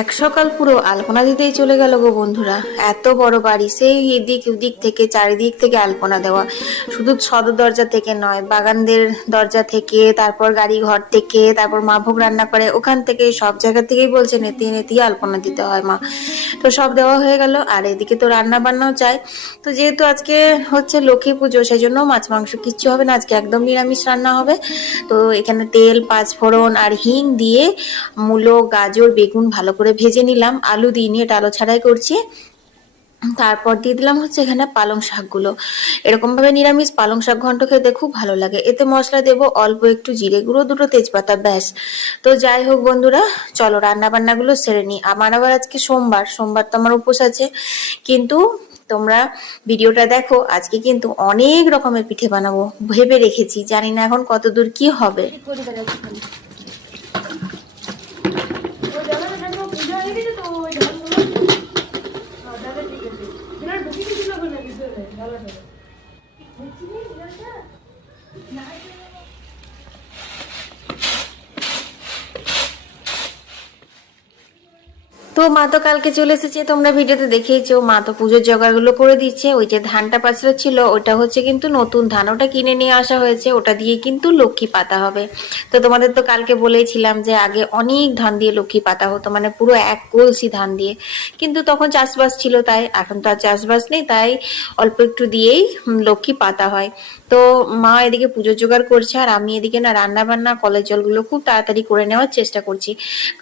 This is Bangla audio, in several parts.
এক সকাল পুরো আলপনা দিতেই চলে গেল গো বন্ধুরা। এত বড় বাড়ি, সেই এদিক ওদিক থেকে, চারিদিক থেকে আলপনা দেওয়া। শুধু সদর দরজা থেকে নয়, বাগানদের দরজা থেকে, তারপর গাড়ি ঘর থেকে, তারপর মা ভোগ রান্না করে, ওখান থেকে সব জায়গা থেকেই বলছে, নেতি নেতি, আলপনা দিতে হয় মা। তো সব দেওয়া হয়ে গেল, আর এদিকে তো রান্না বান্নাও চাই। তো যেহেতু আজকে হচ্ছে লক্ষ্মী পুজো সেই জন্য মাছ, মাংস কিচ্ছু হবে না, আজকে একদম নিরামিষ রান্না হবে। তো এখানে তেল, পাঁচফোড়ন আর হিং দিয়ে, মূলো, গাজর, বেগুন ভালো করে ভেজে নিলাম, আলু দিয়ে নিয়ে এটা আলো ছাড়াই করছি। তারপর দিয়ে দিলাম হচ্ছে এখানে পালং শাকগুলো। এরকম ভাবে নিরামিষ পালং শাক ঘন্ট খেতে খুব ভালো লাগে। এতে মশলা দেব অল্প একটু জিরে গুঁড়ো, দুটো তেজপাতা, ব্যাস। তো যাই হোক বন্ধুরা, চলো রান্না বান্নাগুলো সেরে নিই। আমার আবার আজকে সোমবার সোমবার তো আমার উপোস আছে। কিন্তু তোমরা ভিডিওটা দেখো, আজকে কিন্তু অনেক রকমের পিঠে বানাবো। ভেবে রেখেছি, জানি না এখন কতদূর কি হবে। ので。তো মা তো কালকে চলে এসেছে, তোমরা ভিডিওতে দেখেইছো। মা তো পুজোর জোগাড়গুলো করে দিচ্ছে। ওই যে ধানটা পাচড়া ছিল, ওটা হচ্ছে কিন্তু নতুন ধান। ওটা কিনে নিয়ে আসা হয়েছে, ওটা দিয়ে কিন্তু লক্ষ্মী পাতা হবে। তো তোমাদের তো কালকে বলেছিলাম যে আগে অনেক ধান দিয়ে লক্ষ্মী পাতা হতো মানে পুরো এক কলসি ধান দিয়ে। কিন্তু তখন চাষবাস ছিল তাই, এখন তো আর চাষবাস নেই, তাই অল্প একটু দিয়েই লক্ষ্মী পাতা হয়। তো মা এদিকে পুজোর জোগাড় করছে, আর আমি এদিকে না রান্না বান্না কলের জলগুলো খুব তাড়াতাড়ি করে নেওয়ার চেষ্টা করছি।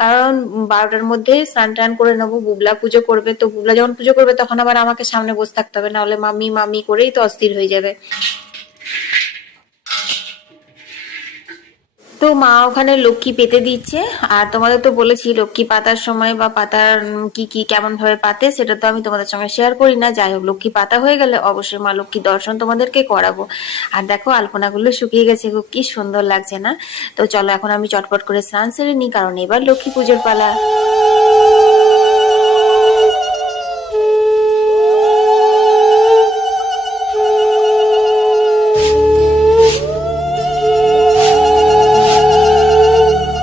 কারণ বারোটার মধ্যে স্নান টান করে নেব বুবলা পুজো করবে। তো বুবলা যখন পুজো করবে তখন আবার আমাকে সামনে বসে থাকতে হবে নাহলে মামি মামি করেই তো অস্থির হয়ে যাবে। তো মা ওখানে লক্ষ্মী পেতে দিচ্ছে আর তোমাদের তো বলেছি লক্ষ্মী পাতার সময় বা পাতার কি কি কেমন ভাবে পাতে সেটা তো আমি তোমাদের সঙ্গে শেয়ার করি না। যাই হোক লক্ষ্মী পাতা হয়ে গেলে অবশ্যই মা লক্ষ্মী দর্শন তোমাদেরকে করাবো। আর দেখো আলপনাগুলো শুকিয়ে গেছে গো, কি সুন্দর লাগছে না? তো চলো এখন আমি চটপট করে স্নান সেরে নিই কারণ এবার লক্ষ্মী পুজোর পালা।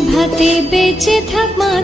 ধান দুধে ভাতে বেঁচে থাক মা